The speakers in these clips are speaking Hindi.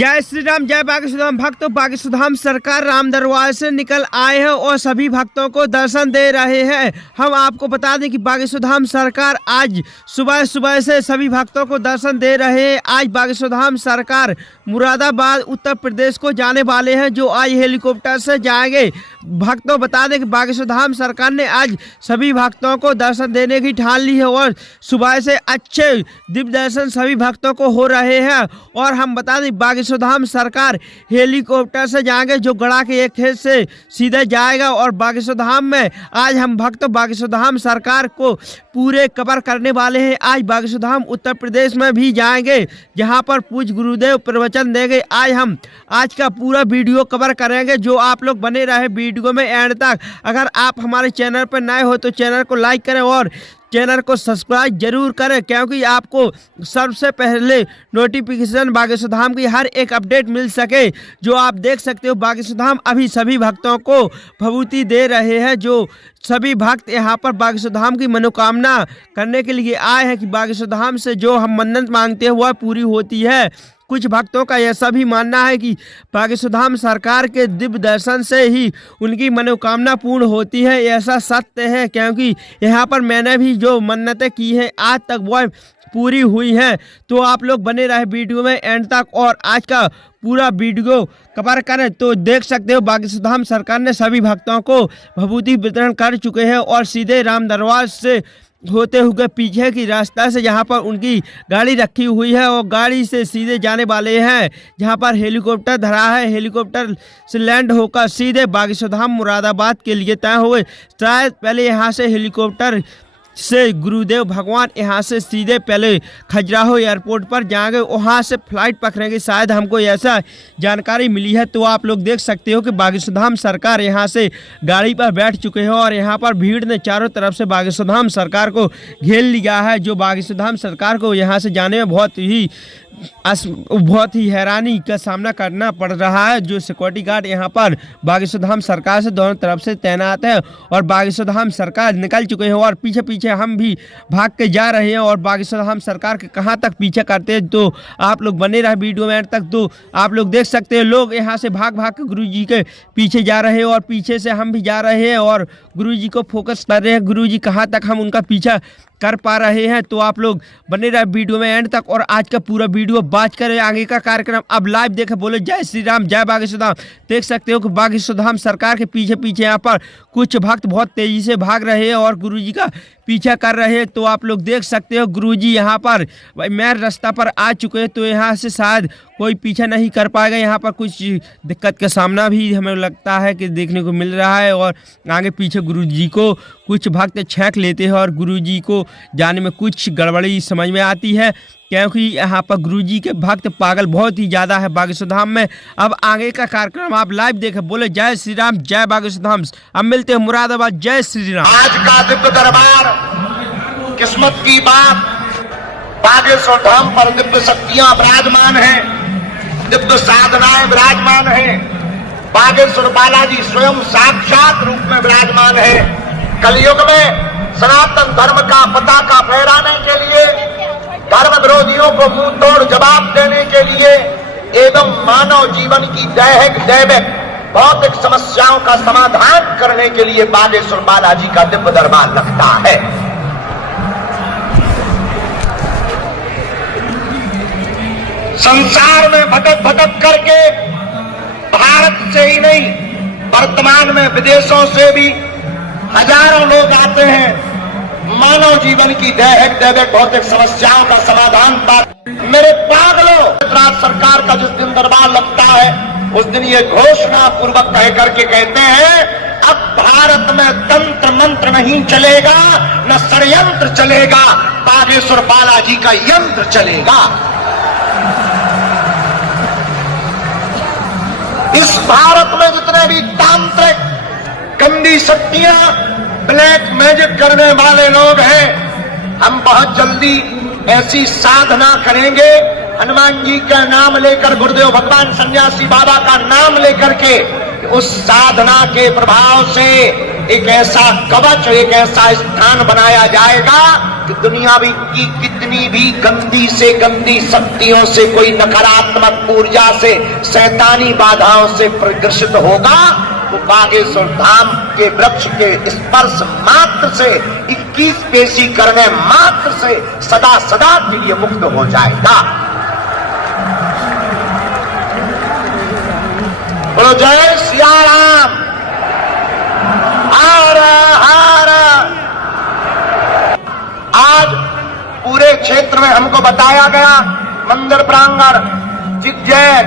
जय श्री राम, जय बागेश्वरधाम भक्तों। बागेश्वरधाम सरकार राम दरबार से निकल आए हैं और सभी भक्तों को दर्शन दे रहे हैं। हम आपको बता दें कि बागेश्वरधाम सरकार आज सुबह सुबह से सभी भक्तों को दर्शन दे रहे हैं। आज बागेश्वरधाम सरकार मुरादाबाद उत्तर प्रदेश को जाने वाले हैं, जो आज हेलीकॉप्टर से जाएंगे। भक्तों बता दें कि बागेश्वरधाम सरकार ने आज सभी भक्तों को दर्शन देने की ठान ली है और सुबह से अच्छे दिव्य दर्शन सभी भक्तों को हो रहे हैं। और हम बता दें बागेश्वरधाम सरकार हेलीकॉप्टर से जाएंगे, जो गड़ा के एक खेत से सीधे जाएगा। और बागेश्वरधाम में आज हम भक्त बागेश्वरधाम सरकार को पूरे कवर करने वाले हैं। आज बागेश्वरधाम उत्तर प्रदेश में भी जाएंगे, जहां पर पूज्य गुरुदेव प्रवचन देंगे। आज का पूरा वीडियो कवर करेंगे, जो आप लोग बने रहे वीडियो में एंड तक। अगर आप हमारे चैनल पर नए हो तो चैनल को लाइक करें और चैनल को सब्सक्राइब जरूर करें, क्योंकि आपको सबसे पहले नोटिफिकेशन बागेश्वरधाम की हर एक अपडेट मिल सके। जो आप देख सकते हो बागेश्वरधाम अभी सभी भक्तों को भभूति दे रहे हैं। जो सभी भक्त यहाँ पर बागेश्वरधाम की मनोकामना करने के लिए आए हैं कि बागेश्वरधाम से जो हम मन्नत मांगते हैं वह पूरी होती है। कुछ भक्तों का ऐसा भी मानना है कि बागेश्वरधाम सरकार के दिव्य दर्शन से ही उनकी मनोकामना पूर्ण होती है। ऐसा सत्य है, क्योंकि यहाँ पर मैंने भी जो मन्नतें की हैं आज तक वह पूरी हुई हैं। तो आप लोग बने रहे वीडियो में एंड तक और आज का पूरा वीडियो कवर करें तो देख सकते हो बागेश्वरधाम सरकार ने सभी भक्तों को भभूति वितरण कर चुके हैं और सीधे राम दरबार से होते हुए पीछे की रास्ता से जहां पर उनकी गाड़ी रखी हुई है और गाड़ी से सीधे जाने वाले हैं, जहां पर हेलीकॉप्टर धरा है। हेलीकॉप्टर से लैंड होकर सीधे बागेश्वरधाम मुरादाबाद के लिए तय हुए। शायद पहले यहां से हेलीकॉप्टर से गुरुदेव भगवान यहाँ से सीधे पहले खजुराहो एयरपोर्ट पर जाएंगे, वहाँ से फ्लाइट पकड़ेंगे। शायद हमको ऐसा जानकारी मिली है। तो आप लोग देख सकते हो कि बागेश्वरधाम सरकार यहाँ से गाड़ी पर बैठ चुके हैं और यहाँ पर भीड़ ने चारों तरफ से बागेश्वरधाम सरकार को घेर लिया है। जो बागेश्वरधाम सरकार को यहाँ से जाने में बहुत ही हैरानी का सामना करना पड़ रहा है। जो सिक्योरिटी गार्ड यहाँ पर बागेश्वरधाम सरकार से दोनों तरफ से तैनात है और बागेश्वरधाम सरकार निकल चुके हैं और पीछे पीछे हम भी भाग के जा रहे हैं। और बागेश्वरधाम सरकार के कहाँ तक पीछे करते हैं तो आप लोग बने रहे वीडियो में एंड तक। तो आप लोग देख सकते हैं लोग यहाँ से भाग भाग के गुरुजी के पीछे जा रहे हैं और पीछे से हम भी जा रहे हैं और गुरुजी को फोकस कर रहे हैं, गुरुजी कहाँ तक हम उनका पीछा कर पा रहे हैं। तो आप लोग बने रहे वीडियो में एंड तक और आज का पूरा वीडियो बात करें आगे का कार्यक्रम अब लाइव देखे। बोले जय श्री राम, जय बागेश्वरधाम। देख सकते हो कि बागेश्वरधाम सरकार के पीछे पीछे यहाँ पर कुछ भक्त बहुत तेजी से भाग रहे हैं और गुरुजी का पीछा कर रहे हैं। तो आप लोग देख सकते हो गुरुजी यहाँ पर मेन रास्ता पर आ चुके हैं, तो यहाँ से शायद कोई पीछा नहीं कर पाएगा। यहाँ पर कुछ दिक्कत का सामना भी हमें लगता है कि देखने को मिल रहा है और आगे पीछे गुरुजी को कुछ भक्त छेंक लेते हैं और गुरुजी को जाने में कुछ गड़बड़ी समझ में आती है, क्योंकि यहाँ पर गुरुजी के भक्त पागल बहुत ही ज़्यादा है बागेश्वरधाम में। अब आगे का कार्यक्रम आप लाइव देखें। बोले जय श्री राम, जय बागेश्वरधाम। अब मिलते हैं मुरादाबाद। जय श्री राम। आज का दिव्य दरबार किस्मत की बात, बागेश्वरधाम पर दिव्य शक्तियां विराजमान हैं, दिव्य साधनाएं विराजमान हैं। बागेश्वर बालाजी स्वयं साक्षात रूप में विराजमान है। कलयुग में सनातन धर्म का पताका फहराने के लिए, धर्म विरोधियों को मुंह तोड़ जवाब देने के लिए एवं मानव जीवन की दैहिक दैविक भौतिक समस्याओं का समाधान करने के लिए बागेश्वर बालाजी का दिव्य दरबार लगता है। संसार में भटक भटक करके भारत से ही नहीं वर्तमान में विदेशों से भी हजारों लोग आते हैं मानव जीवन की दैहिक दैविक भौतिक समस्याओं का समाधान पाते। मेरे पागलों, गुजरात सरकार का जिस दिन दरबार लगता है उस दिन ये घोषणा पूर्वक कह करके कहते हैं अब भारत में तंत्र मंत्र नहीं चलेगा, न षड्यंत्र चलेगा, बागेश्वर बालाजी का यंत्र चलेगा। इस भारत में जितने भी तांत्रिक गंदी शक्तियां ब्लैक मैजिक करने वाले लोग हैं, हम बहुत जल्दी ऐसी साधना करेंगे। हनुमान जी का नाम लेकर, गुरुदेव भगवान सन्यासी बाबा का नाम लेकर के उस साधना के प्रभाव से एक ऐसा कवच, एक ऐसा स्थान बनाया जाएगा कि दुनिया की कितनी भी गंदी से गंदी शक्तियों से, कोई नकारात्मक ऊर्जा से, शैतानी बाधाओं से प्रग्रसित होगा, वो बागेश्वर धाम के वृक्ष के स्पर्श मात्र से, 21 पेशी करने मात्र से सदा सदा के लिए मुक्त हो जाएगा। बोलो जय सिया राम। हर हर। आज पूरे क्षेत्र में हमको बताया गया, मंदिर प्रांगण, दिग्विजय,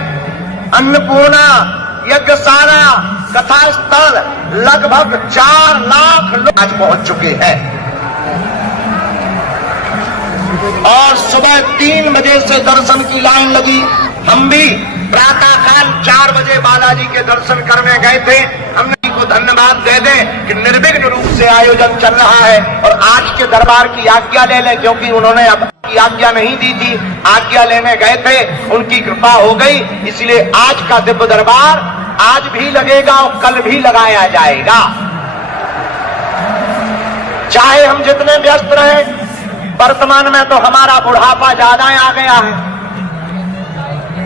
अन्नपूर्णा, यज्ञशाला, कथा स्थल, लगभग 4 लाख लोग आज पहुंच चुके हैं। और सुबह 3 बजे से दर्शन की लाइन लगी। हम भी प्रातः काल 4 बजे बालाजी के दर्शन करने गए थे। हमने को धन्यवाद दे दें कि निर्विघ्न रूप से आयोजन चल रहा है। और आज के दरबार की आज्ञा ले लें, क्योंकि उन्होंने अपनी आज्ञा नहीं दी थी, आज्ञा लेने गए थे, उनकी कृपा हो गई। इसलिए आज का दिव्य दरबार आज भी लगेगा और कल भी लगाया जाएगा। चाहे हम जितने व्यस्त रहे, वर्तमान में तो हमारा बुढ़ापा ज्यादा आ गया है,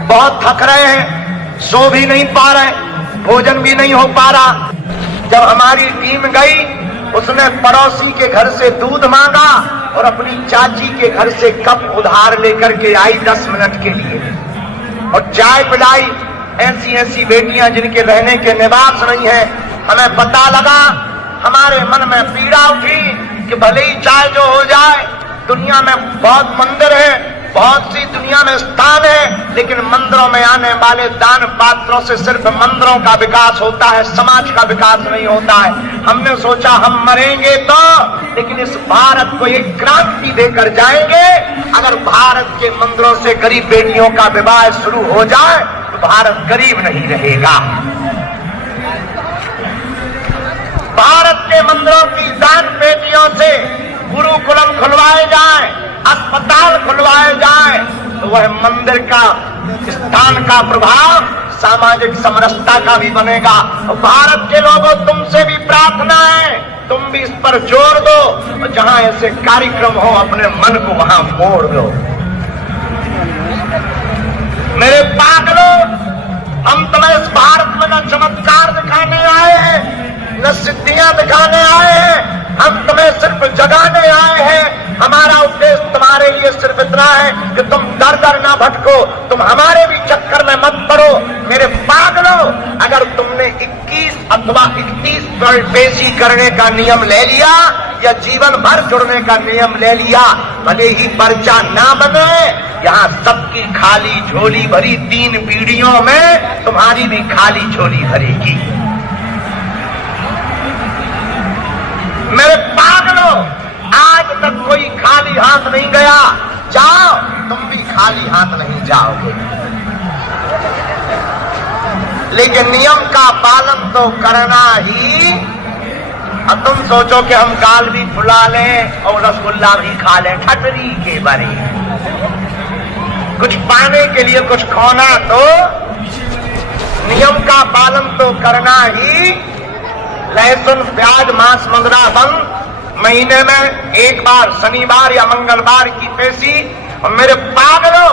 बहुत थक रहे हैं, सो भी नहीं पा रहे, भोजन भी नहीं हो पा रहा। जब हमारी टीम गई, उसने पड़ोसी के घर से दूध मांगा और अपनी चाची के घर से कप उधार लेकर के आई 10 मिनट के लिए और चाय पिलाई। ऐसी ऐसी बेटियां जिनके रहने के निवास नहीं है। हमें पता लगा, हमारे मन में पीड़ा उठी कि भले ही चाय जो हो जाए, दुनिया में बहुत मंदिर है, बहुत सी दुनिया में स्थान है, लेकिन मंदिरों में आने वाले दान पात्रों से सिर्फ मंदिरों का विकास होता है, समाज का विकास नहीं होता है। हमने सोचा हम मरेंगे तो, लेकिन इस भारत को एक क्रांति देकर जाएंगे। अगर भारत के मंदिरों से गरीब बेटियों का विवाह शुरू हो जाए तो भारत गरीब नहीं रहेगा। भारत के मंदिरों की दान पेटियों से गुरुकुलम खुलवाए जाएं, अस्पताल खुलवाए जाएं, तो वह मंदिर का स्थान का प्रभाव सामाजिक समरसता का भी बनेगा। भारत के लोगों, तुमसे भी प्रार्थना है, तुम भी इस पर जोर दो और जहां ऐसे कार्यक्रम हो अपने मन को वहां मोड़ दो। मेरे पागलों, हम तुम्हें इस भारत में न चमत्कार दिखाने आए हैं, न सिद्धियां दिखाने आए हैं, हम तुम्हें सिर्फ जगाने आए हैं। हमारा उद्देश्य तुम्हारे लिए सिर्फ इतना है कि तुम दर दर ना भटको, तुम हमारे भी चक्कर में मत पड़ो। मेरे पागलों, अगर तुमने 21 अथवा 31 पेशी करने का नियम ले लिया या जीवन भर जुड़ने का नियम ले लिया, भले ही पर्चा ना बने, यहाँ सबकी खाली झोली भरी, 3 पीढ़ियों में तुम्हारी भी खाली झोली भरेगी। मेरे पागलों, आज तक कोई खाली हाथ नहीं गया, जाओ तुम भी खाली हाथ नहीं जाओगे। लेकिन नियम का पालन तो करना ही। अब तुम सोचो कि हम गाल भी फुला लें और रसगुल्ला भी खा लें, ठटरी के बारे। कुछ पाने के लिए कुछ खोना तो नियम का पालन तो करना ही। लहसुन, प्याज, मांस मंगरा बंद, महीने में 1 बार शनिवार या मंगलवार की पेशी। और मेरे पागलों,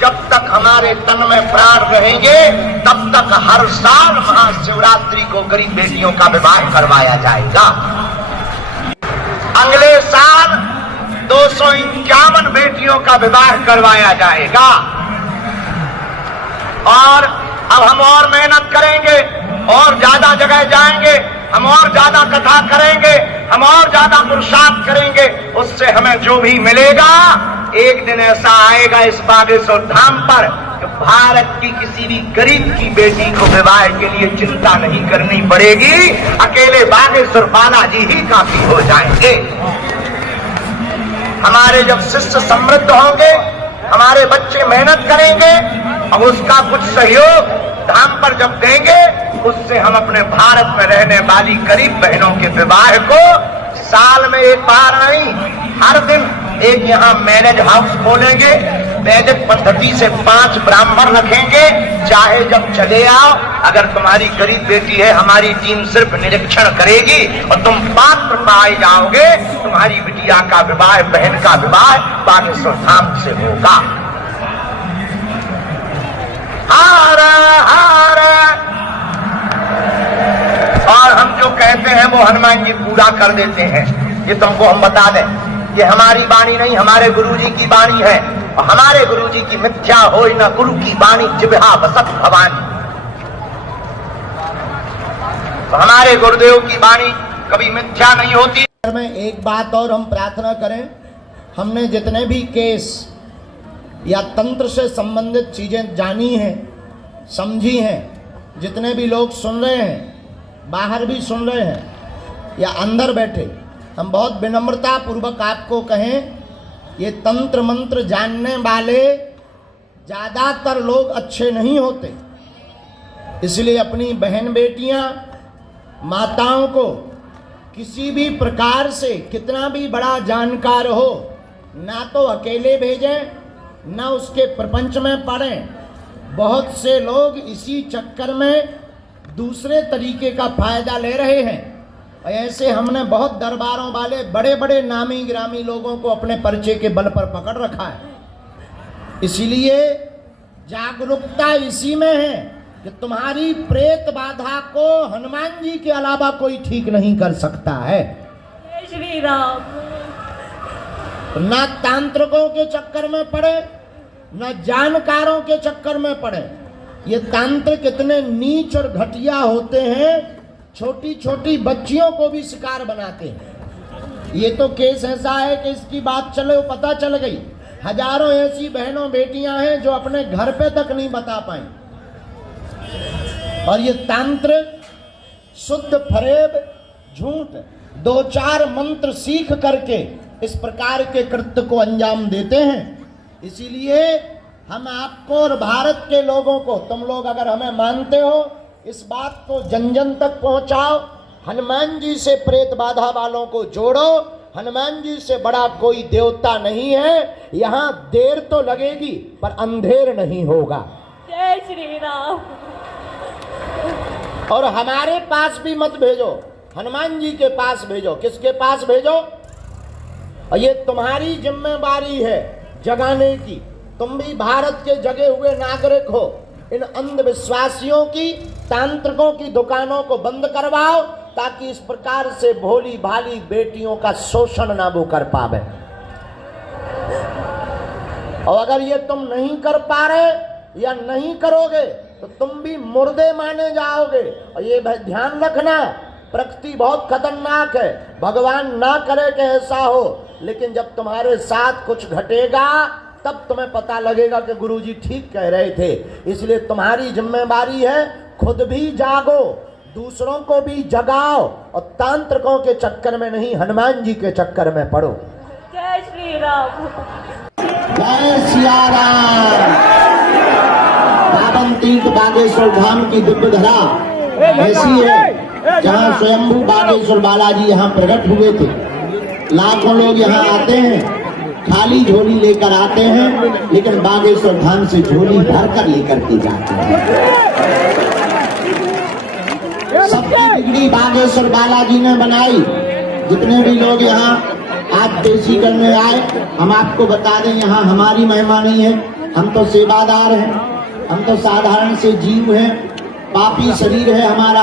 जब तक हमारे तन में प्राण रहेंगे तब तक हर साल महाशिवरात्रि को गरीब बेटियों का विवाह करवाया जाएगा। अगले साल 251 बेटियों का विवाह करवाया जाएगा। और अब हम और मेहनत करेंगे, और ज्यादा जगह जाएंगे, हम और ज्यादा कथा करेंगे, हम और ज्यादा पुरुषार्थ करेंगे। उससे हमें जो भी मिलेगा, एक दिन ऐसा आएगा इस बागेश्वर धाम पर कि भारत की किसी भी गरीब की बेटी को विवाह के लिए चिंता नहीं करनी पड़ेगी। अकेले बागेश्वर बालाजी ही काफी हो जाएंगे। हमारे जब शिष्य समृद्ध होंगे, हमारे बच्चे मेहनत करेंगे और उसका कुछ सहयोग धाम पर जब देंगे, उससे हम अपने भारत में रहने वाली गरीब बहनों के विवाह को साल में 1 बार नहीं, हर दिन एक यहाँ मैरिज हाउस खोलेंगे। वैदिक पद्धति से 5 ब्राह्मण रखेंगे, चाहे जब चले आओ। अगर तुम्हारी गरीब बेटी है, हमारी टीम सिर्फ निरीक्षण करेगी और तुम पात्र पाए जाओगे। तुम्हारी बिटिया का विवाह, बहन का विवाह बागेश्वर धाम से होगा। हार हार। और हम जो कहते हैं वो हनुमान जी पूरा कर देते हैं। ये तुमको हम बता दें, ये हमारी वाणी नहीं, हमारे गुरु जी की वाणी है। और हमारे गुरु जी की मिथ्या हो न गुरु की वाणी जिब्हा बसत भवानी। तो हमारे गुरुदेव की वाणी कभी मिथ्या नहीं होती। में एक बात और हम प्रार्थना करें, हमने जितने भी केस या तंत्र से संबंधित चीजें जानी हैं, समझी हैं, जितने भी लोग सुन रहे हैं, बाहर भी सुन रहे हैं या अंदर बैठे, हम बहुत विनम्रता पूर्वक आपको कहें, ये तंत्र मंत्र जानने वाले ज़्यादातर लोग अच्छे नहीं होते। इसलिए अपनी बहन बेटियां, माताओं को किसी भी प्रकार से कितना भी बड़ा जानकार हो, ना तो अकेले भेजें, ना उसके प्रपंच में पड़ें। बहुत से लोग इसी चक्कर में दूसरे तरीके का फायदा ले रहे हैं। ऐसे हमने बहुत दरबारों वाले बड़े बड़े नामी ग्रामी लोगों को अपने परिचय के बल पर पकड़ रखा है। इसलिए जागरूकता इसी में है कि तुम्हारी प्रेत बाधा को हनुमान जी के अलावा कोई ठीक नहीं कर सकता है। श्री राम। ना तांत्रिकों के चक्कर में पड़े, न जानकारों के चक्कर में पड़े। ये तांत्रिक इतने नीच और घटिया होते हैं, छोटी छोटी बच्चियों को भी शिकार बनाते हैं। ये तो केस ऐसा है कि इसकी बात चले पता चल गई। हजारों ऐसी बहनों बेटियां हैं जो अपने घर पे तक नहीं बता पाई। और ये तांत्र शुद्ध फरेब झूठ 2-4 मंत्र सीख करके इस प्रकार के कृत्य को अंजाम देते हैं। इसीलिए हम आपको और भारत के लोगों को, तुम लोग अगर हमें मानते हो, इस बात को जन जन तक पहुंचाओ। हनुमान जी से प्रेत बाधा वालों को जोड़ो। हनुमान जी से बड़ा कोई देवता नहीं है। यहाँ देर तो लगेगी पर अंधेर नहीं होगा। जय श्री राम। और हमारे पास भी मत भेजो, हनुमान जी के पास भेजो। किसके पास भेजो? और ये तुम्हारी जिम्मेवारी है जगाने की। तुम भी भारत के जगे हुए नागरिक हो। इन अंधविश्वासियों की, तांत्रिकों की दुकानों को बंद करवाओ, ताकि इस प्रकार से भोली भाली बेटियों का शोषण ना वो कर पावे। और अगर ये तुम नहीं कर पा रहे या नहीं करोगे तो तुम भी मुर्दे माने जाओगे। और ये ध्यान रखना, प्रकृति बहुत खतरनाक है। भगवान ना करे कि ऐसा हो, लेकिन जब तुम्हारे साथ कुछ घटेगा तब तुम्हें पता लगेगा कि गुरुजी ठीक कह रहे थे। इसलिए तुम्हारी जिम्मेवारी है, खुद भी जागो, दूसरों को भी जगाओ, और तांत्रिकों के चक्कर में नहीं, हनुमान जी के चक्कर में पड़ो। जय श्री राम। जय सिया राम। पावन तीर्थ बागेश्वर धाम की दिव्य धरा ऐसी है जहाँ स्वयंभू बागेश्वर बालाजी यहाँ प्रकट हुए थे। लाखों लोग यहाँ आते हैं, खाली झोली लेकर आते हैं, लेकिन बागेश्वर धाम से झोली भरकर लेकर के जाते हैं। सबकी बिगड़ी बागेश्वर बालाजी ने बनाई। जितने भी लोग यहाँ आज पेशी करने आए, हम आपको बता दें, यहाँ हमारी महिमा नहीं है। हम तो सेवादार हैं, हम तो साधारण से जीव हैं, पापी शरीर है हमारा।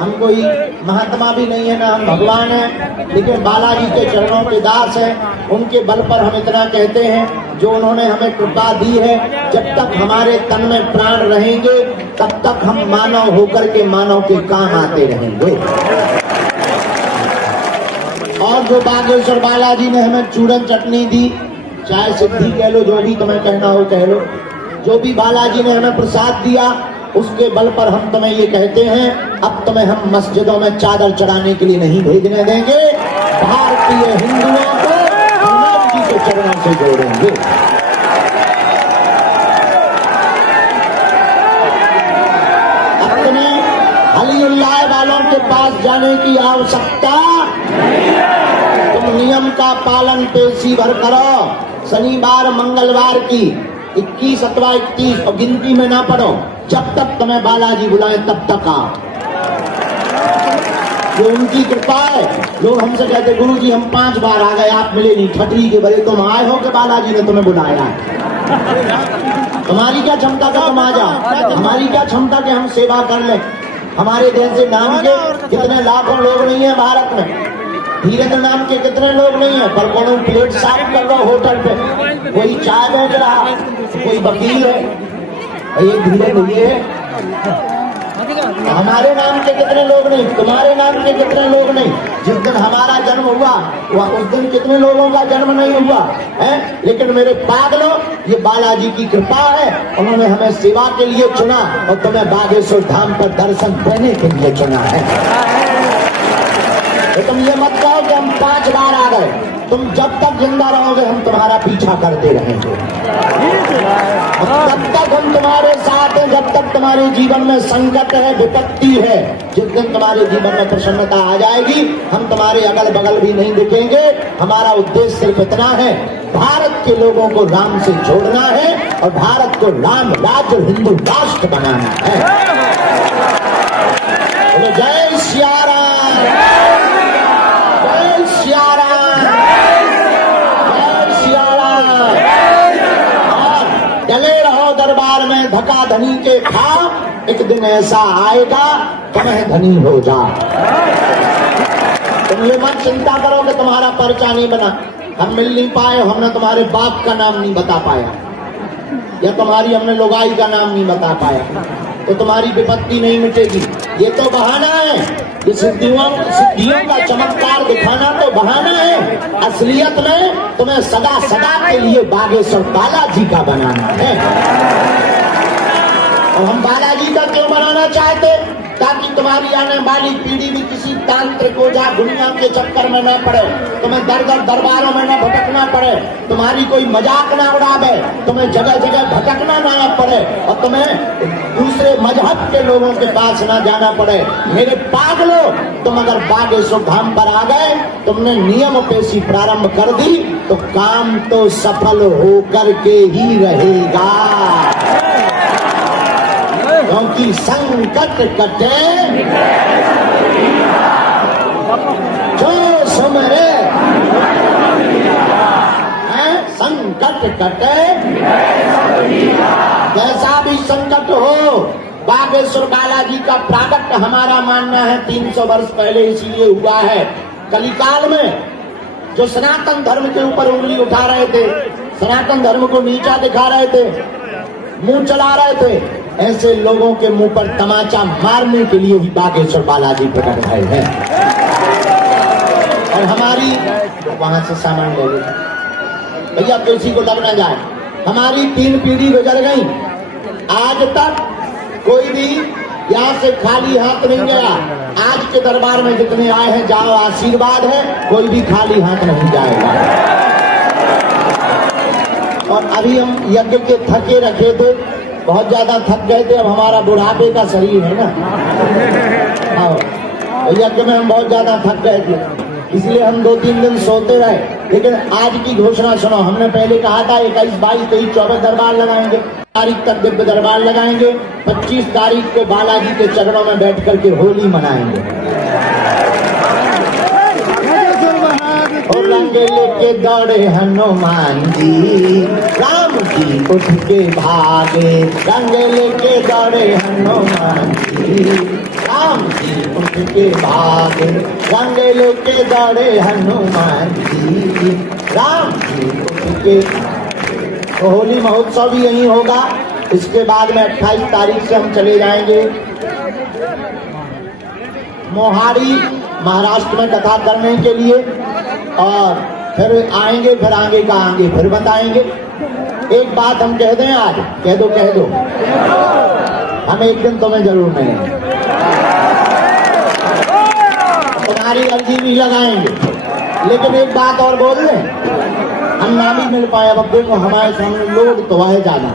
हम कोई महात्मा भी नहीं है, ना हम भगवान हैं, लेकिन बालाजी के चरणों के दास हैं। उनके बल पर हम इतना कहते हैं, जो उन्होंने हमें कृपा दी है, जब तक हमारे तन में प्राण रहेंगे तब तक हम मानव होकर के मानव के काम आते रहेंगे। और जो बागेश्वर बालाजी ने हमें चूरन चटनी दी, चाहे सिद्धि कह लो, जो भी तुम्हें कहना हो कह लो, जो भी बालाजी ने हमें प्रसाद दिया, उसके बल पर हम तुम्हें ये कहते हैं, अब तुम्हें हम मस्जिदों में चादर चढ़ाने के लिए नहीं भेजने देंगे। भारतीय हिंदुओं को हनुमान जी के चरणों से जोड़ेंगे। अब तुम्हें हलीउल्लाह वालों के पास जाने की आवश्यकता, तुम नियम का पालन पेशी भर करो। शनिवार मंगलवार की 21 अथवा 31 और गिनती में ना पढ़ो, जब तक तुम्हें बालाजी बुलाए तब तक आओ। ये उनकी कृपा है। लोग हमसे कहते गुरु जी हम 5 बार आ गए, आप मिले नहीं, ठटरी के बड़े तुम आए हो कि बालाजी ने तुम्हें बुलाया? तुम्हारी क्या क्षमता का तुम आ जाओ? हमारी क्या क्षमता कि हम सेवा कर लें? हमारे जैसे नाम के कितने लाखों लोग नहीं है भारत में, धीरेन्द्र नाम के कितने लोग नहीं है, पर कौन प्लेट साफ कर रहा होटल पे, कोई चाय बेच रहा, कोई वकील है, ये धीरेन्द्र ये है। हमारे नाम के कितने लोग नहीं, तुम्हारे नाम के कितने लोग नहीं। जिस दिन हमारा जन्म हुआ वह उस दिन कितने लोगों का जन्म नहीं हुआ है। लेकिन मेरे पागलों, ये बालाजी की कृपा है, उन्होंने हमें सेवा के लिए चुना और तुम्हें बागेश्वर धाम पर दर्शन देने के लिए चुना है। तो तुम ये मत कहो कि हम 5 बार आ गए। तुम जब तक जिंदा रहोगे हम तुम्हारा पीछा करते रहेंगे, जब तक हम तुम्हारे साथ हैं, जब तक तुम्हारे जीवन में संकट है, विपत्ति है। जिस दिन तुम्हारे जीवन में प्रसन्नता आ जाएगी हम तुम्हारे अगल बगल भी नहीं दिखेंगे। हमारा उद्देश्य सिर्फ इतना है, भारत के लोगों को राम से जोड़ना है और भारत को राम राज्य हिंदू राष्ट्र बनाना है। बोलो जय सिया राम, जय सिया राम, जय सिया राम। और डले रहो दरबार में धक्का धनी के खा, एक दिन ऐसा आएगा तुम्हें धनी हो जा। तुम ये मत चिंता करो कि तुम्हारा पर्चा नहीं बना, हम मिल नहीं पाए, हमने तुम्हारे बाप का नाम नहीं बता पाया, या तुम्हारी हमने लोगाई का नाम नहीं बता पाया, तो तुम्हारी विपत्ति नहीं मिटेगी। ये तो बहाना है, ये सिद्धियों का चमत्कार दिखाना तो बहाना है। असलियत में तुम्हें सदा सदा के लिए बागेश्वर बालाजी का बनाना है। और हम बालाजी का क्यों बनाना चाहते? ताकि तुम्हारी आने वाली पीढ़ी भी किसी तांत्रिक ओझा दुनिया के चक्कर में न पड़े, तुम्हें दर दर दरबारों में न भटकना पड़े, तुम्हारी कोई मजाक ना उड़ावे, तुम्हें जगह जगह भटकना ना पड़े और तुम्हें दूसरे मजहब के लोगों के पास ना जाना पड़े। मेरे पागलों, तुम अगर बागेश्वर धाम पर आ गए, तुमने नियम पेशी प्रारंभ कर दी तो काम तो सफल होकर के ही रहेगा। क्योंकि संकट कटे जो सुमरे, संकट कटे जैसा भी संकट हो। बागेश्वर बालाजी का प्राकट्य हमारा मानना है 300 वर्ष पहले इसीलिए हुआ है। कलिकाल में जो सनातन धर्म के ऊपर उंगली उठा रहे थे, सनातन धर्म को नीचा दिखा रहे थे, मुंह चला रहे थे, ऐसे लोगों के मुंह पर तमाचा मारने के लिए भी बागेश्वर बालाजी प्रकट भय है। और हमारी वहां से सामान ले लो भैया, किसी को लग ना जाए। हमारी 3 पीढ़ी गुजर गई, आज तक कोई भी यहाँ से खाली हाथ नहीं गया। आज के दरबार में जितने आए हैं जाओ, आशीर्वाद है, कोई भी खाली हाथ नहीं जाएगा। और अभी हम यज्ञ के थके रखे थे, बहुत ज्यादा थक गए थे। अब हमारा बुढ़ापे का शरीर है ना, हाँ, यज्ञ में हम बहुत ज्यादा थक गए थे, इसलिए हम 2-3 दिन सोते रहे। लेकिन आज की घोषणा सुनो, हमने पहले कहा था 21, 22, 23, 24 दरबार लगाएंगे, तारीख तक दिव्य दरबार लगाएंगे, 25 तारीख को बालाजी के चरणों में बैठ करके होली मनाएंगे। और रंग लेके दौड़े हनुमान जी, राम जी उठ के भागे। रंग लेके दौड़े हनुमान जी, राम जी उठ के भागे। रंग लेके दौड़े हनुमान जी, राम जी उठ के। तो होली महोत्सव भी यही होगा। इसके बाद में 28 तारीख से हम चले जाएंगे मोहारी, महाराष्ट्र में कथा करने के लिए, और फिर आएंगे, फिर आगे का आगे फिर बताएंगे। एक बात हम कह दें आज, कह दो, हम एक दिन तुम्हें जरूर मिलेंगे, तुम्हारी अर्जी भी लगाएंगे। लेकिन एक बात और बोल दें, हम ना भी मिल पाए। अब देखो हमारे सामने लोग तो है ज्यादा,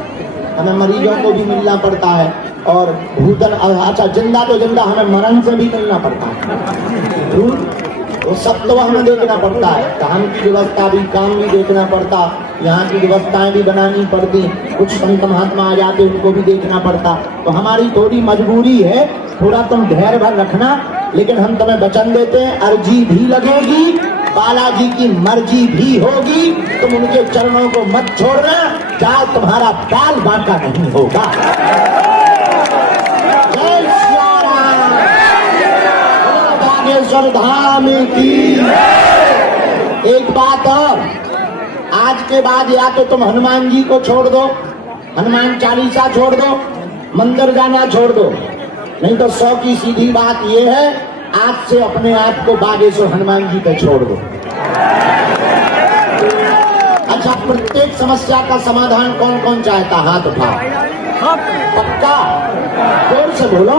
हमें मरीजों को भी मिलना पड़ता है, और भूतल, अच्छा जिंदा तो जिंदा हमें मरण से भी मिलना पड़ता है। वो सब तो हमें देखना पड़ता है, काम की व्यवस्था भी, काम भी देखना पड़ता, यहाँ की व्यवस्थाएं भी बनानी पड़ती, कुछ संत महात्मा आ जाते उनको भी देखना पड़ता। तो हमारी थोड़ी मजबूरी है, थोड़ा तुम धैर्य भर रखना। लेकिन हम तुम्हें वचन देते हैं, अर्जी भी लगेगी, बालाजी की मर्जी भी होगी, तुम उनके चरणों को मत छोड़ना, चाहे तुम्हारा बाल बांका नहीं होगा। जय श्री राम, बागेश्वर धाम की। एक बात और, आज के बाद या तो तुम हनुमान जी को छोड़ दो, हनुमान चालीसा छोड़ दो, मंदिर जाना छोड़ दो, नहीं तो 100 की सीधी बात यह है, आज से अपने आप को बागेश्वर हनुमान जी पे छोड़ दो। अच्छा, प्रत्येक समस्या का समाधान कौन कौन चाहता? हाथ उठाओ। पक्का? जोर से बोलो।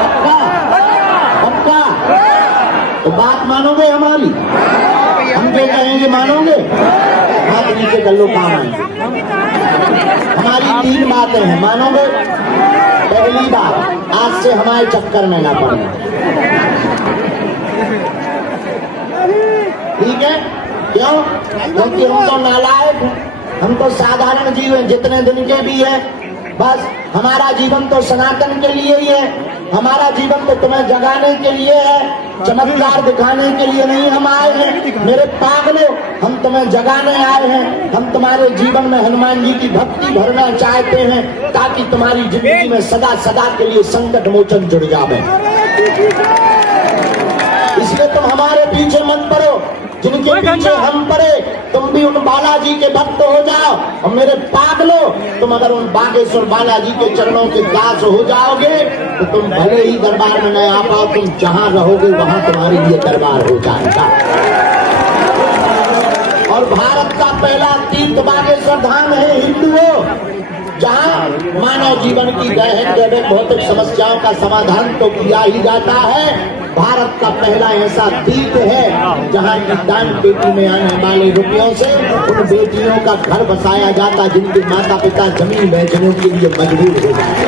पक्का? पक्का? तो बात मानोगे हमारी? हम जो कहेंगे मानोगे? हाथ नीचे कर लो, काम आएंगे। हमारी 3 बातें हैं, मानोगे? पहली बात, आज से हमारे चक्कर में ना पड़ना, ठीक है? क्यों? क्योंकि हम तो नालायक हैं, हम तो साधारण जीव हैं, जितने दिन के भी है। बस हमारा जीवन तो सनातन के लिए ही है, हमारा जीवन तो तुम्हें जगाने के लिए है, चमत्कार दिखाने के लिए नहीं हम आए हैं। मेरे पागलों, हम तुम्हें जगाने आए हैं, हम तुम्हारे जीवन में हनुमान जी की भक्ति भरना चाहते हैं, ताकि तुम्हारी जिंदगी में सदा सदा के लिए संकट मोचन जुड़ जावे। इसलिए तुम हमारे पीछे मत पड़ो, जिनके पीछे हम पड़े, तुम भी उन बालाजी के भक्त हो जाओ। और मेरे पागलों, तुम अगर उन बागेश्वर बालाजी के चरणों के दास हो जाओगे तो तुम भले ही दरबार में न आ पाओ, तुम जहां रहोगे वहां तुम्हारे लिए दरबार हो जाएगा। और भारत का पहला तीर्थ बागेश्वर धाम है हिंदुओं, जहाँ मानव जीवन की गहन भौतिक समस्याओं का समाधान तो किया ही जाता है। भारत का पहला ऐसा तीर्थ है जहाँ की दान पेटी में आने वाले रुपयों से उन बेटियों का घर बसाया जाता जिनके माता पिता जमीन बेचने के लिए मजबूर हो जाते।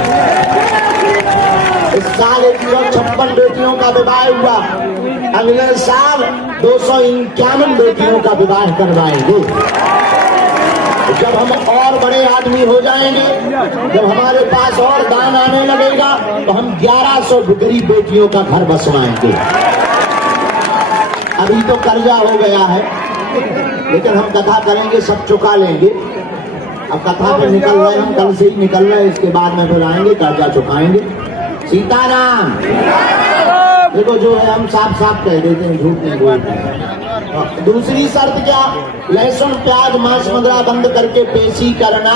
इस साल 156 बेटियों का विवाह हुआ, अगले साल 251 बेटियों का विवाह करवाएंगे। जब हम और बड़े आदमी हो जाएंगे, जब हमारे पास और दान आने लगेगा, तो हम 1100 बिगड़ी बेटियों का घर बसवाएंगे। अभी तो कर्जा हो गया है, लेकिन हम कथा करेंगे, सब चुका लेंगे। अब कथा पे निकल रहे, हम कल से ही निकल रहे, इसके बाद में फिर आएंगे, कर्जा चुकाएंगे। सीताराम। देखो, जो है हम साफ साफ कह देते हैं, झूठ नहीं बोलते हैं। दूसरी शर्त क्या? लहसुन प्याज मांस मदिरा बंद करके पेशी करना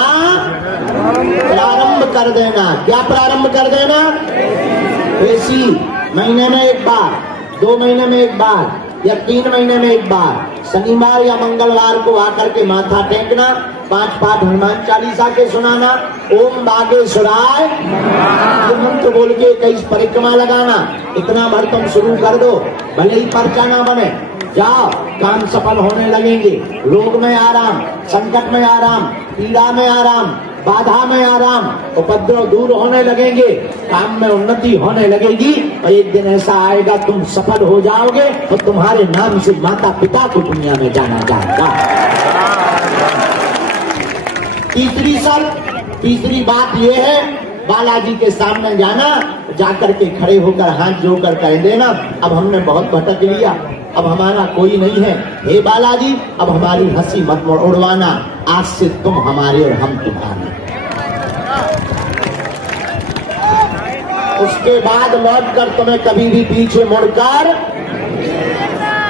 प्रारंभ कर देना। क्या प्रारंभ कर देना? पेशी महीने में एक बार, 2 महीने में एक बार या 3 महीने में एक बार, शनिवार या मंगलवार को आकर के माथा टेकना, 5 पाठ हनुमान चालीसा के सुनाना, ओम बागेश्वराय मंत्र बोल के 21 परिक्रमा लगाना। इतना भर तुम शुरू कर दो, भले ही पर्चा ना बने, जाओ, काम सफल होने लगेंगे। रोग में आराम, संकट में आराम, पीड़ा में आराम, बाधा में आराम, उपद्रव दूर होने लगेंगे, काम में उन्नति होने लगेगी। और एक दिन ऐसा आएगा तुम सफल हो जाओगे और तुम्हारे नाम से माता पिता को दुनिया में जाना जाएगा। तीसरी बात यह है, बालाजी के सामने जाना, जाकर के खड़े होकर हाथ जोड़कर कह देना, अब हमने बहुत भटक लिया, अब हमारा कोई नहीं है, हे बालाजी अब हमारी हंसी मत उड़वाना, आज से तुम हमारे और हम तुम्हारे। उसके बाद लौटकर तुम्हें कभी भी पीछे मुड़कर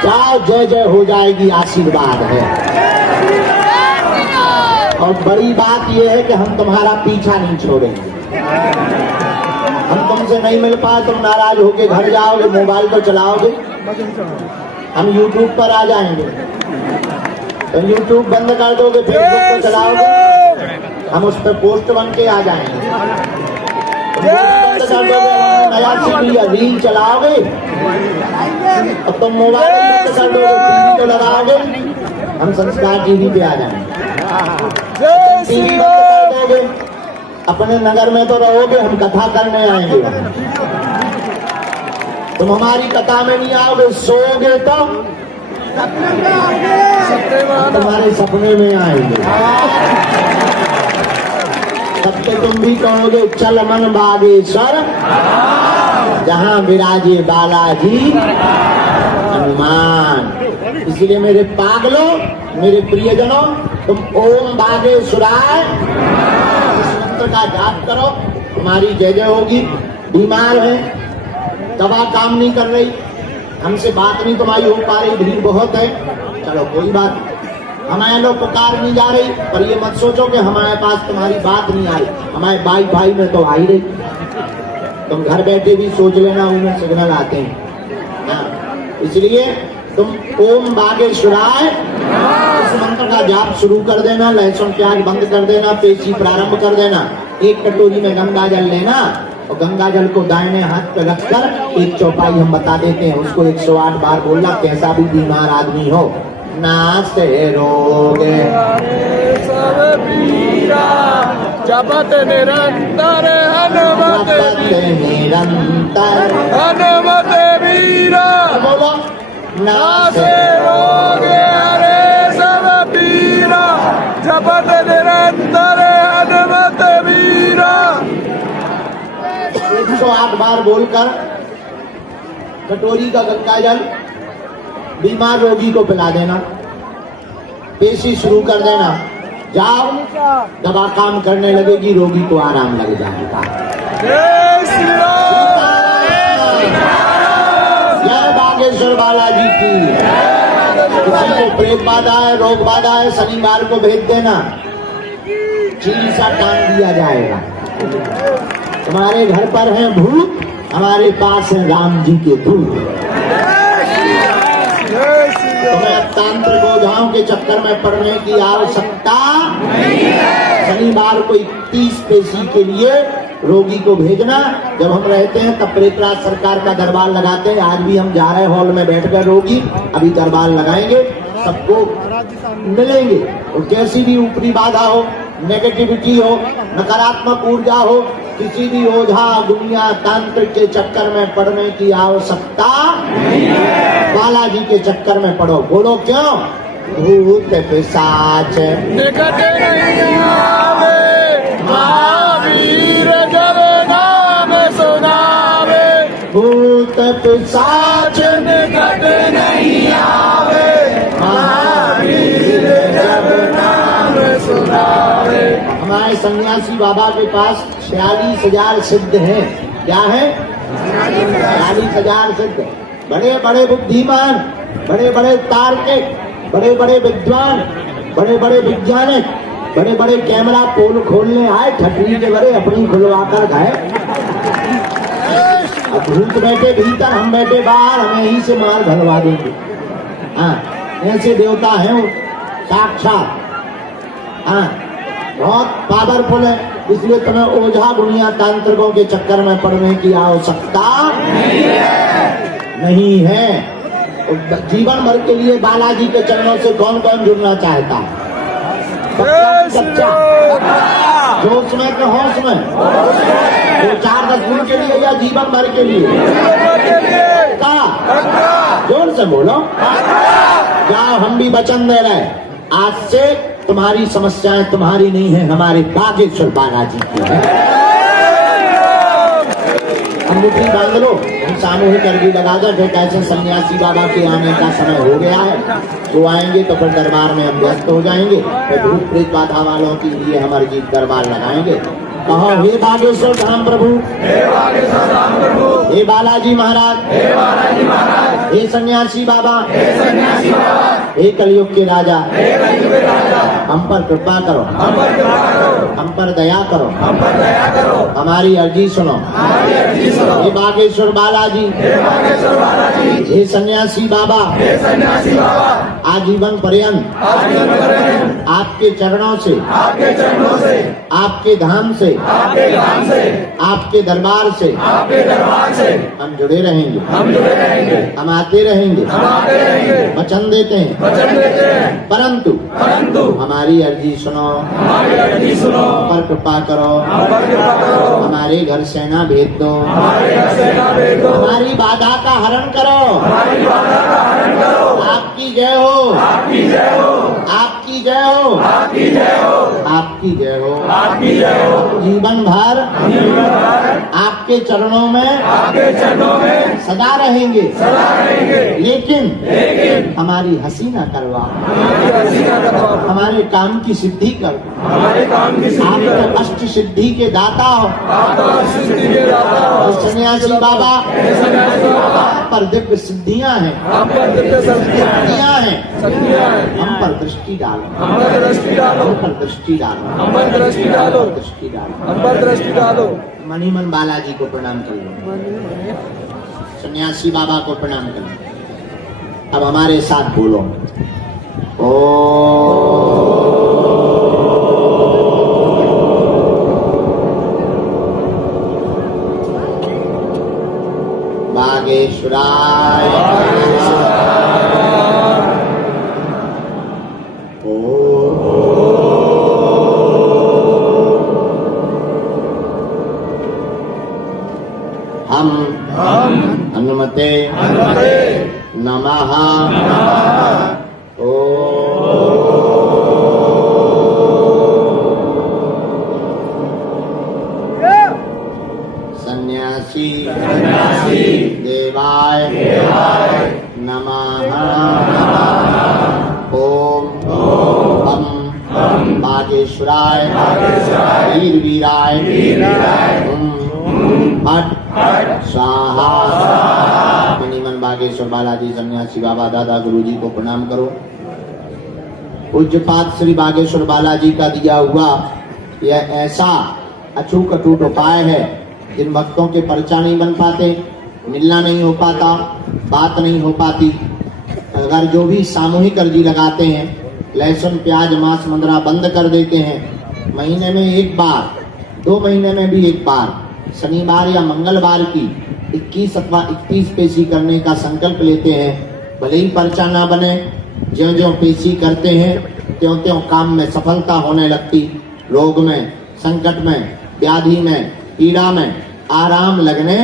जाओ, जय जय हो जाएगी, आशीर्वाद है। और बड़ी बात यह है कि हम तुम्हारा पीछा नहीं छोड़ेंगे। हम तुमसे नहीं मिल पाए, तुम नाराज होके घर जाओगे, मोबाइल तो चलाओगे, हम YouTube पर आ जाएंगे, तो YouTube बंद कर दोगे, फेसबुक पर चलाओगे, हम उस पर पोस्ट बन के आ जाएंगे। बंद कर दोगे, नया सीडी या रील चलाओगे, अब तुम मोबाइल बंद कर दोगे, टीवी तो लगाओगे, हम संस्कार टीवी पे आ जाएंगे। टीवी बंद कर दोगे, अपने नगर में तो रहोगे, हम कथा करने आएंगे। तुम हमारी कथा में नहीं आओगे, सोओगे तो तुम्हारे सपने में आएंगे। तब तो तुम भी कहोगे चल मन बागेश्वर, जहाँ विराजे बालाजी हनुमान। इसलिए मेरे पागलों, मेरे प्रियजनों, तुम ओम बागेश्वराय इस मंत्र का जाप करो, तुम्हारी जय जय होगी। बीमार है, दवा काम नहीं कर रही, हमसे बात नहीं तुम्हारी हो पा रही, भीड़ बहुत है, चलो कोई बात नहीं। हमारे लोग पुकार नहीं जा रही, पर ये मत सोचो कि हमारे पास तुम्हारी बात नहीं आ रही, हमारे वाईफाई में तो आ ही रही। तुम घर बैठे भी सोच लेना, उनमें सिग्नल आते हैं। हाँ, इसलिए तुम ओम बागेश्वराय इस मंत्र का जाप शुरू कर देना, लहसुन प्याज बंद कर देना, पेशी प्रारंभ कर देना। एक कटोरी में गंगा जल लेना और गंगा जल को दाहिने हाथ पे रखकर एक चौपाई हम बता देते हैं, उसको 108 बार बोलना। कैसा भी बीमार आदमी हो, नासे रोगे सब पीरा, जपत निरंतर हनुमत निरंतर हनुमत वीरा, बोलो नासे रोगे हरे सब पीरा, जपत निरंतर हनुमत वीरा। 108 बार बोलकर कटोरी का गंगा जल बीमार रोगी को पिला देना, पेशी शुरू कर देना। जाओ, दवा काम करने लगेगी, रोगी को आराम लग जाएगा। जय श्री राम। जय बागेश्वर बालाजी की। किसी को प्रेत बाधा है, रोग बाधा है, शनिवार को भेज देना, चील सा टांग दिया जाएगा। तुम्हारे घर पर है भूत, हमारे पास है राम जी के दूत। तुम्हें अब तांत्रिक ओझाओं के चक्कर में पड़ने की आवश्यकता नहीं है। शनिवार को 31 पेशी के लिए रोगी को भेजना। जब हम रहते हैं तब प्रेतराज सरकार का दरबार लगाते हैं। आज भी हम जा रहे हैं हॉल में बैठकर, रोगी अभी दरबार लगाएंगे, सबको मिलेंगे। और कैसी भी ऊपरी बाधा हो, नेगेटिविटी हो, नकारात्मक ऊर्जा हो, किसी भी ओझा दुनिया तांत्रिक के चक्कर में पड़ने की आवश्यकता नहीं है। बालाजी के चक्कर में पड़ो। बोलो क्यों? भूत पिशाच निकट नहीं आवे, महावीर जब नाम सुनावे। भूत पिशाच निकट नहीं आवे, महावीर जब नाम सुनावे। हमारे सन्यासी बाबा के पास 46,000 सिद्ध हैं। क्या है? 46,000 सिद्ध। बड़े बड़े बुद्धिमान, बड़े बड़े तार्किक, बड़े बड़े विद्वान, बड़े बड़े वैज्ञानिक, बड़े बड़े कैमरा पोल खोलने आए, ठटनी के बड़े अपनी खुलवा कर गए। अब भूत बैठे भीतर, हम बैठे बाहर, हमें यहीं से मार भरवा देंगे। हाँ, ऐसे देवता हैं वो, साक्षात। हाँ, बहुत पावरफुल है। इसलिए तुम्हें ओझा दुनिया तांत्रिकों के चक्कर में पड़ने की आवश्यकता नहीं है। जीवन भर के लिए बालाजी के चरणों से कौन कौन जुड़ना चाहता है? बच्चा, जोश में कि होश में? 2-4-10 दिन के लिए या जीवन भर के लिए? का जोर से बोलो। जाओ, हम भी वचन दे रहे हैं, आज से तुम्हारी समस्याएं तुम्हारी नहीं है, हमारे बागेश्वर बालाजी की है। अंगूठी बांध लो, हम सामूहिक अर्जी लगा दें। फिर कैसे सन्यासी बाबा के आने का समय हो गया है, वो आएंगे तो फिर दरबार में हम व्यस्त हो जाएंगे। फिर भूत प्रेत बाधा वालों के लिए हम अर्जी दरबार लगाएंगे। कहो, हे बागेश्वर धाम प्रभु, हे बालाजी महाराज, हे सन्यासी बाबा, हे कलयुग के राजा, हम पर कृपा करो, हम पर दया करो, हमारी अर्जी सुनो। हे बागेश्वर बालाजी, हे सन्यासी बाबा, आजीवन पर्यंत आपके चरणों से, आपके धाम से, आपके दरबार से हम जुड़े रहेंगे, हम आते रहेंगे, वचन देते हैं। परंतु हमारी अर्जी सुनो, पर कृपा करो, हमारे घर सेना भेज दो, हमारी बाधा का हरण करो। आपकी जय आपकी जय हो, आपकी जय हो, आपकी जय हो, आपकी जय हो, आपकी जय हो। जीवन भर आपके चरणों में सदा रहेंगे, लेकिन हमारी हंसी न करवा, हमारे काम की सिद्धि कर, आप तो अष्ट सिद्धि के दाता हो, सन्यासी बाबा पर दिव्य सिद्धियां हैं, सिद्धियां हैं, हम पर दृष्टि डालो, हम पर दृष्टि डालो, हम पर दृष्टि डालो, हम पर दृष्टि डालो, दृष्टि डालो, हम पर दृष्टि डालो। मणिमन बालाजी को प्रणाम कर लो, सन्यासी बाबा को प्रणाम कर लो। अब हमारे साथ बोलो, ओ बागेश्वराय हम हनुमते नमः। सन्यासी देवाय नमः। ओम हम बागेश्वराय वीरवीराय हट स्वाहा। मणिमन बागेश्वर बालाजी सन्यासी बाबा दादा गुरुजी को प्रणाम करो। पूज्यपाद श्री बागेश्वर बालाजी का दिया हुआ यह ऐसा अछूत अटूट उपाय है, जिन भक्तों के पर्चा नहीं बन पाते, मिलना नहीं हो पाता, बात नहीं हो पाती, अगर जो भी सामूहिक अर्जी लगाते हैं, लहसुन प्याज मांस मंदरा बंद कर देते हैं, महीने में एक बार, 2 महीने में भी एक बार, शनिवार या मंगलवार की 21 अथवा 31 पेशी करने का संकल्प लेते हैं, भले ही पर्चा ना बने, ज्यों ज्यों पेशी करते हैं त्यों त्यों काम में सफलता होने लगती, रोग में, संकट में, व्याधि में, पीड़ा में आराम लगने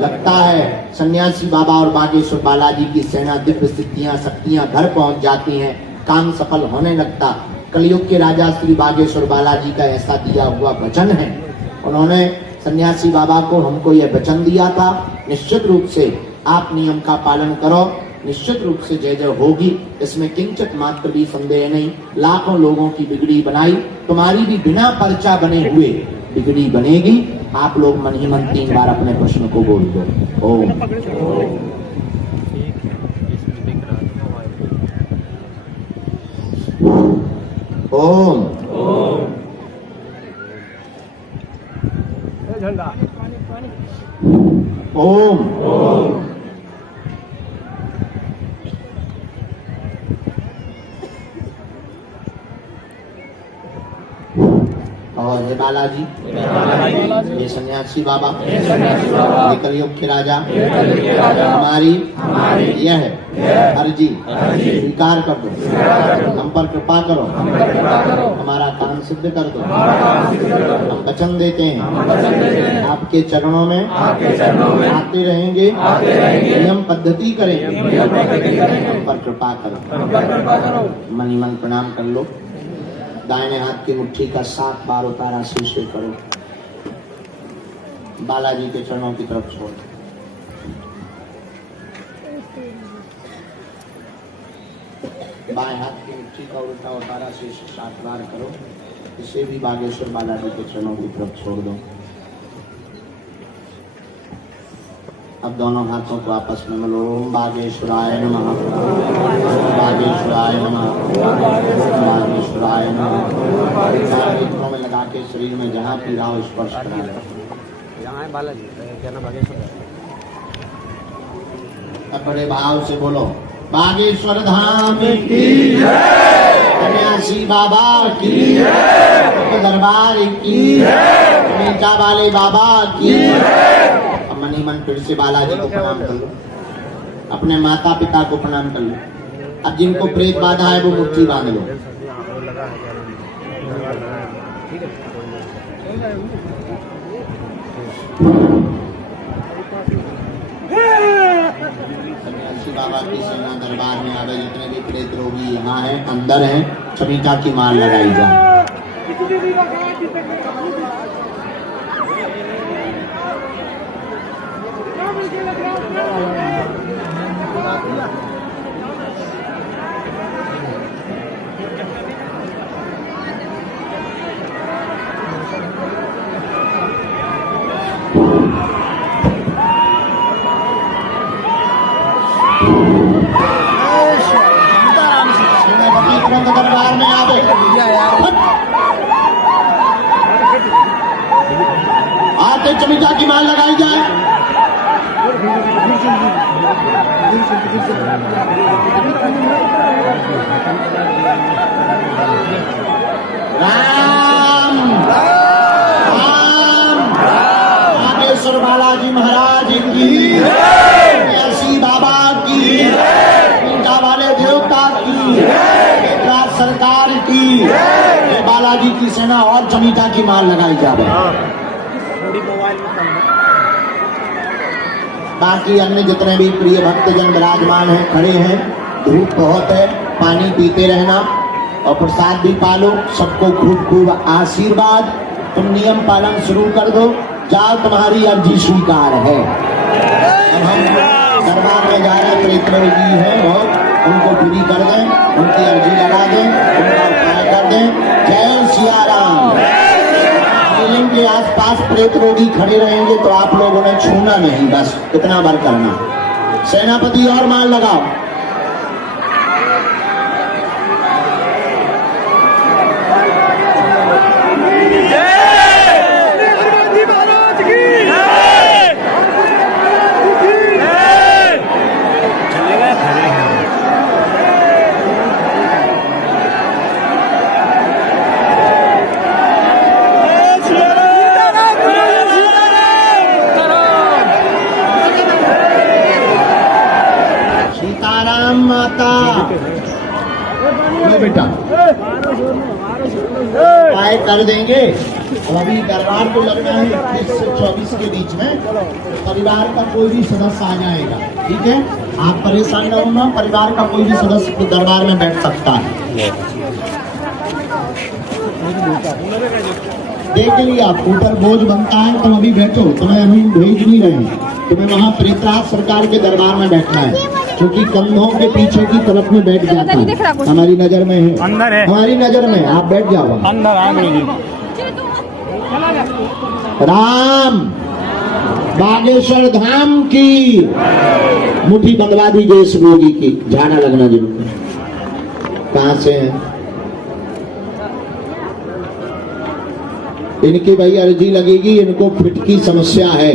लगता है। सन्यासी बाबा और बागेश्वर बालाजी की सेना दिव्य सिद्धियां शक्तियां घर पहुंच जाती हैं, काम सफल होने लगता। कलयुग के राजा श्री बागेश्वर बालाजी का ऐसा दिया हुआ वचन है। उन्होंने सन्यासी बाबा को हमको यह वचन दिया था, निश्चित रूप से आप नियम का पालन करो, निश्चित रूप से जय जय होगी, इसमें किंचित मात्र भी संदेह नहीं। लाखों लोगों की बिगड़ी बनाई, तुम्हारी भी बिना पर्चा बने हुए बिगड़ी बनेगी। आप लोग मन ही मन 3 बार अपने प्रश्न को बोल दो। ओम ओम ओम और हे बालाजी, ये सन्यासी बाबा, ये कलयुग के राजा, हमारी यह अर्जी स्वीकार कर दो, हम पर कृपा करो, हमारा काम सिद्ध कर दो। हम वचन देते हैं, आपके चरणों में आते रहेंगे, नियम पद्धति करेंगे, हम पर कृपा करो। मनी मन प्रणाम कर लो। दाहिने हाथ की मुट्ठी का 7 बार उतारा शीश करो, बालाजी के चरणों की तरफ छोड़। बाएं हाथ की मुट्ठी का उल्टा उतारा शीश 7 बार करो, इसे भी बागेश्वर बालाजी के चरणों की तरफ छोड़ दो। अब दोनों हाथों को आपस में मिलो। ओम बागेश्वराय नमः, बागेश्वराय नमः, बागेश्वराय नमः। चार नेत्रों में लगा के शरीर में जहाँ पीड़ा हो स्पर्श करा लो। यहाँ है बालाजी, क्या नाम बागेश्वर? अब बड़े भाव से बोलो, बागेश्वर धाम की जय, सन्यासी बाबा की जय, दरबार की जय, मीठा वाले बाबा की जय। मनी मन फिर से बालाजी को प्रणाम कर लो, अपने माता पिता को प्रणाम कर लो। अब जिनको प्रेत बाधा है वो मुट्ठी बांध लो। सन्यासी बाबा की सेना दरबार में आवे, जितने भी प्रेत रोगी यहाँ हैं अंदर हैं, चमिता की माल लगाई जाए। दरबार में आवे, आते चमिता की माल लगाई जाए। राम राम नागेश्वर बालाजी महाराज की, ऐसी बाबा की, मीठा वाले देवता की, गुजरात सरकार की, बालाजी की सेना और चमिता की माल लगाई जाए। बाकी अन्य जितने भी प्रिय भक्तजन विराजमान हैं, खड़े हैं, धूप बहुत है, पानी पीते रहना और प्रसाद भी पालो। सबको खूब खूब आशीर्वाद। तुम नियम पालन शुरू कर दो, जाओ, तुम्हारी अर्जी स्वीकार है। अब हम दरबार में जा रहे प्रेत रोगी हैं बहुत, उनको पूरी कर दें, उनकी अर्जी लगा दें, उनका उपाय कर दें। जय सिया राम। शिवलिंग के आसपास प्रेत रोगी खड़े रहेंगे तो आप लोगों ने छूना नहीं, बस इतना बार करना। सेनापति और माल लगाओ। माता लो बेटा, उपाय कर देंगे। अब अभी दरबार को लगना है 21 से 24 के बीच में, परिवार का कोई भी सदस्य आ जाएगा, ठीक है? आप परेशान न होना, परिवार का कोई भी सदस्य दरबार में बैठ सकता है। देख लिए आप, ऊपर बोझ बनता है, तुम अभी बैठो, तुम्हें हम भेज नहीं रहे, तुम्हें वहाँ प्रेतराज सरकार के दरबार में बैठना है, क्योंकि कंधों के पीछे की तरफ में बैठ जाता है। हमारी नजर में है, अंदर है, हमारी नजर में, आप बैठ जाओ अंदर। राम बागेश्वर धाम की मुट्ठी बंधवा दी जैस रोगी की, झाड़ा लगना जरूर। कहाँ से है इनकी भाई अर्जी लगेगी? इनको फिट की समस्या है,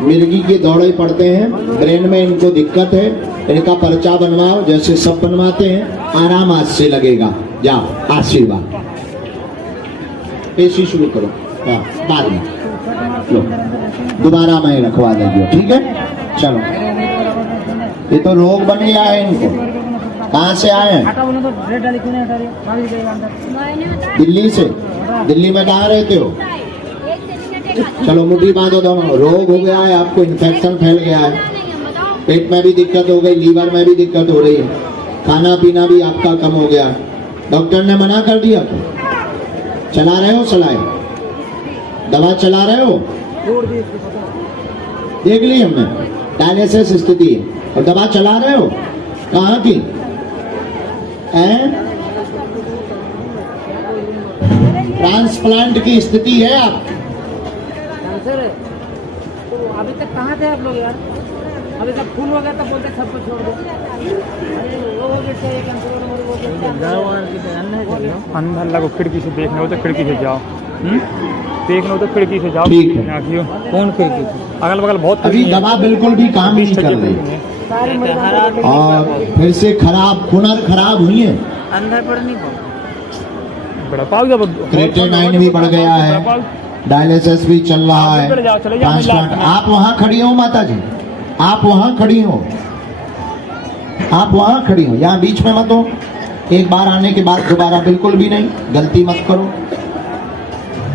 मिर्गी के दौड़े पड़ते हैं, ब्रेन में इनको दिक्कत है, इनका पर्चा बनवाओ, जैसे सब बनवाते हैं, आराम आज से लगेगा। जाओ, आशीर्वाद। पेशी शुरू करो, बाद में लो, दोबारा मैं रखवा देंगे, ठीक है? चलो, ये तो रोग बन गया है इनको। कहाँ से आए हैं? दिल्ली से। दिल्ली में कहाँ रहते हो? चलो मुट्ठी बांधो दोनों। रोग हो गया है आपको, इन्फेक्शन फैल गया है, पेट में भी दिक्कत हो गई, लीवर में भी दिक्कत हो रही है, खाना पीना भी आपका कम हो गया। डॉक्टर ने मना कर दिया, चला रहे हो सलाई? दवा चला रहे हो? देख ली हमने, डायलिसिस स्थिति है, और दवा चला रहे हो? कहाँ की ट्रांसप्लांट की स्थिति है आप? तो अभी तक कहाँ थे आप लोग यार? अभी तक फूल हो गया तब बोलते सबको छोड़ दो। अंदर लगो, खिड़की से देखना हो तो खिड़की से जाओ, देखना हो तो खिड़की से जाओ। ठीक है। कौन खिड़की से? अगल बगल बहुत अभी दवा बिल्कुल भी काम नहीं कर रही, और फिर से खराब, पुनर् खराब हुई है। अंदर पर नहीं बड़ा पाल जब क्रेटेनाइन भी बढ़ गया है, डायलिसिस भी चल रहा है, ट्रांसप्लांट। आप वहाँ खड़ी हो माता जी, आप वहाँ खड़ी हो, आप वहाँ खड़ी हो, यहाँ बीच में मत हो। एक बार आने के बाद दोबारा बिल्कुल भी नहीं, गलती मत करो।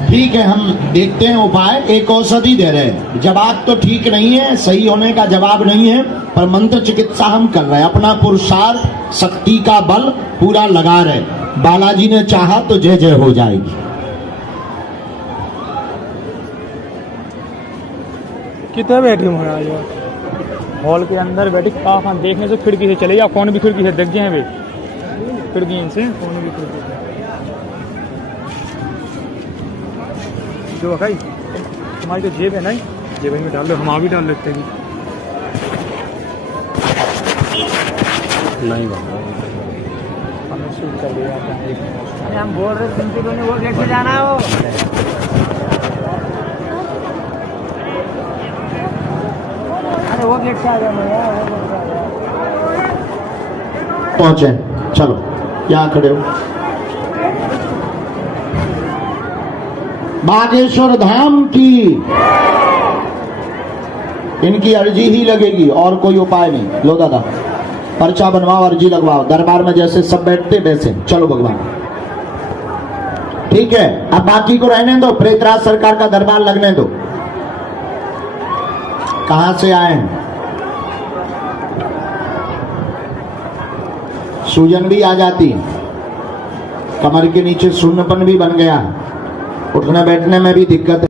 ठीक है, हम देखते हैं उपाय। एक औषधि दे रहे हैं, जवाब तो ठीक नहीं है, सही होने का जवाब नहीं है, पर मंत्र चिकित्सा हम कर रहे हैं। अपना पुरुषार्थ, शक्ति का बल पूरा लगा रहे। बालाजी ने चाहा तो जय जय हो जाएगी। कितना बेडरूम है आज? हॉल के अंदर बैठी आप देखने से खिड़की से चले जाओ, कौन भी खिड़की से देख जाए वे खिड़की से, कौन भी खिड़की से जो भाई तुम्हारी जो जेब है ना, जेब में डाल दो, हम आ भी डाल लेते हैं। नहीं बाबा हमें शूट कर दिया। अरे हम बोल रहे सुनते क्यों नहीं? वो गेट से जाना हो। अरे वो गेट से आ जाना यार, वो गेट से आ जाओ। पहुंचे, चलो यहाँ खड़े हो। बागेश्वर धाम की इनकी अर्जी ही लगेगी और कोई उपाय नहीं। लो दादा, पर्चा बनवाओ, अर्जी लगवाओ। दरबार में जैसे सब बैठते वैसे। चलो भगवान, ठीक है। अब बाकी को रहने दो, प्रेतराज सरकार का दरबार लगने दो। कहां से आए हैं? सूजन भी आ जाती है, कमर के नीचे शून्यपन भी बन गया, उठने बैठने में भी दिक्कत है।